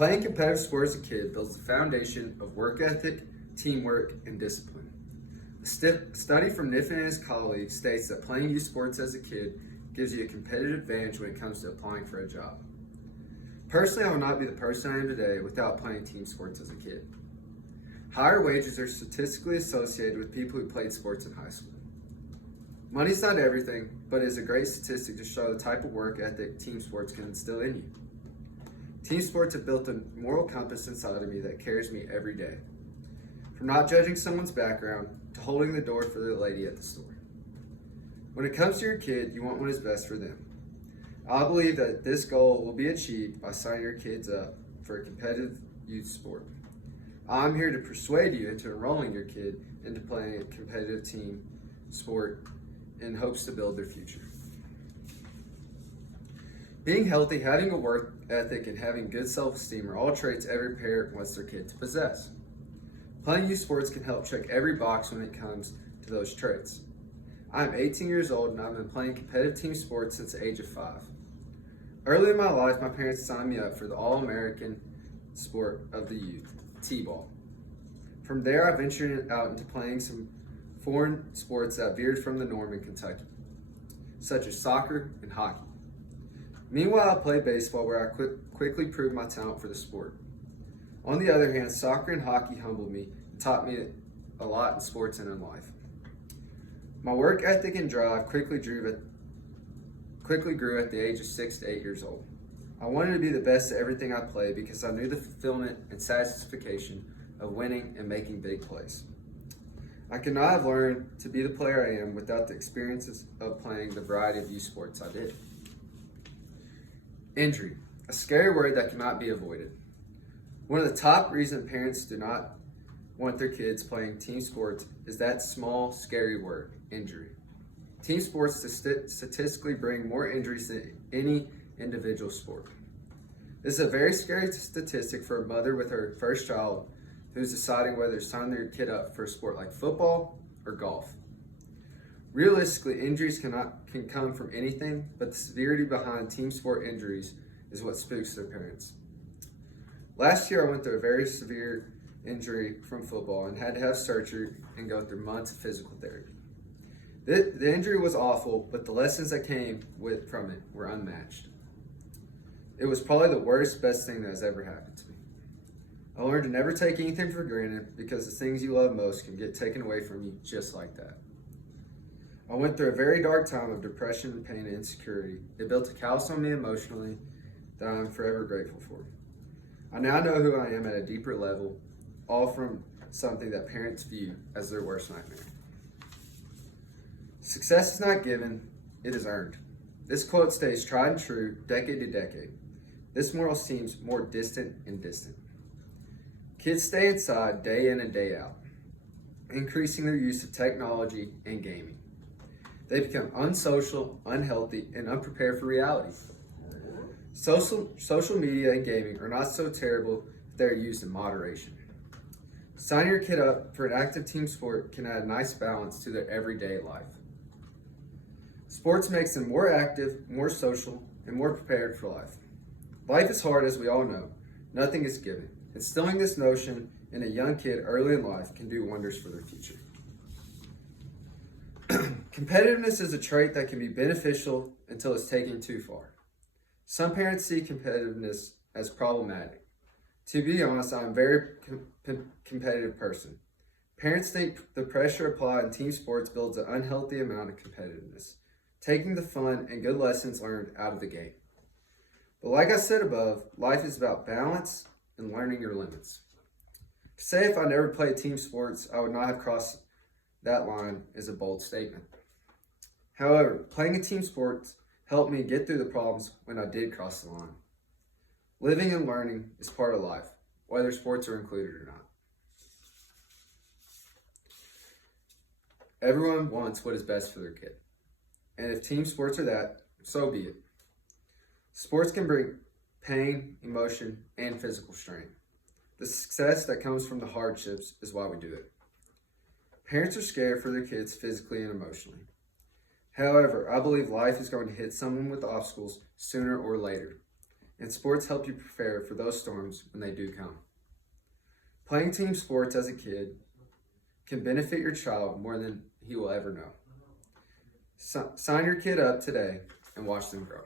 Playing competitive sports as a kid builds the foundation of work ethic, teamwork, and discipline. A study from Niffen and his colleagues states that playing youth sports as a kid gives you a competitive advantage when it comes to applying for a job. Personally, I would not be the person I am today without playing team sports as a kid. Higher wages are statistically associated with people who played sports in high school. Money's not everything, but it is a great statistic to show the type of work ethic team sports can instill in you. Team sports have built a moral compass inside of me that carries me every day. From not judging someone's background to holding the door for the lady at the store. When it comes to your kid, you want what is best for them. I believe that this goal will be achieved by signing your kids up for a competitive youth sport. I'm here to persuade you into enrolling your kid into playing a competitive team sport in hopes to build their future. Being healthy, having a work ethic, and having good self-esteem are all traits every parent wants their kid to possess. Playing youth sports can help check every box when it comes to those traits. I'm 18 years old and I've been playing competitive team sports since the age of 5. Early in my life, my parents signed me up for the all-American sport of the youth, T-ball. From there, I ventured out into playing some foreign sports that veered from the norm in Kentucky, such as soccer and hockey. Meanwhile, I played baseball where I quickly proved my talent for the sport. On the other hand, soccer and hockey humbled me and taught me a lot in sports and in life. My work ethic and drive quickly grew at the age of 6 to 8 years old. I wanted to be the best at everything I played because I knew the fulfillment and satisfaction of winning and making big plays. I could not have learned to be the player I am without the experiences of playing the variety of youth sports I did. Injury, a scary word that cannot be avoided. One of the top reasons parents do not want their kids playing team sports is that small, scary word, injury. Team sports statistically bring more injuries than any individual sport. This is a very scary statistic for a mother with her first child who's deciding whether to sign their kid up for a sport like football or golf. Realistically, injuries can come from anything, but the severity behind team sport injuries is what spooks their parents. Last year, I went through a very severe injury from football and had to have surgery and go through months of physical therapy. The injury was awful, but the lessons that came from it were unmatched. It was probably the best thing that has ever happened to me. I learned to never take anything for granted because the things you love most can get taken away from you just like that. I went through a very dark time of depression, pain, and insecurity. It built a callus on me emotionally that I'm forever grateful for. I now know who I am at a deeper level, all from something that parents view as their worst nightmare. Success is not given, it is earned. This quote stays tried and true, decade to decade. This moral seems more distant and distant. Kids stay inside day in and day out, increasing their use of technology and gaming. They become unsocial, unhealthy, and unprepared for reality. Social media and gaming are not so terrible if they are used in moderation. Signing your kid up for an active team sport can add a nice balance to their everyday life. Sports makes them more active, more social, and more prepared for life. Life is hard, as we all know. Nothing is given. Instilling this notion in a young kid early in life can do wonders for their future. Competitiveness is a trait that can be beneficial until it's taken too far. Some parents see competitiveness as problematic. To be honest, I'm a very competitive person. Parents think the pressure applied in team sports builds an unhealthy amount of competitiveness, taking the fun and good lessons learned out of the game. But like I said above, life is about balance and learning your limits. To say if I never played team sports, I would not have crossed that line is a bold statement. However, playing a team sport helped me get through the problems when I did cross the line. Living and learning is part of life, whether sports are included or not. Everyone wants what is best for their kid. And if team sports are that, so be it. Sports can bring pain, emotion, and physical strain. The success that comes from the hardships is why we do it. Parents are scared for their kids physically and emotionally. However, I believe life is going to hit someone with obstacles sooner or later. and sports help you prepare for those storms when they do come. Playing team sports as a kid can benefit your child more than he will ever know. Sign your kid up today and watch them grow.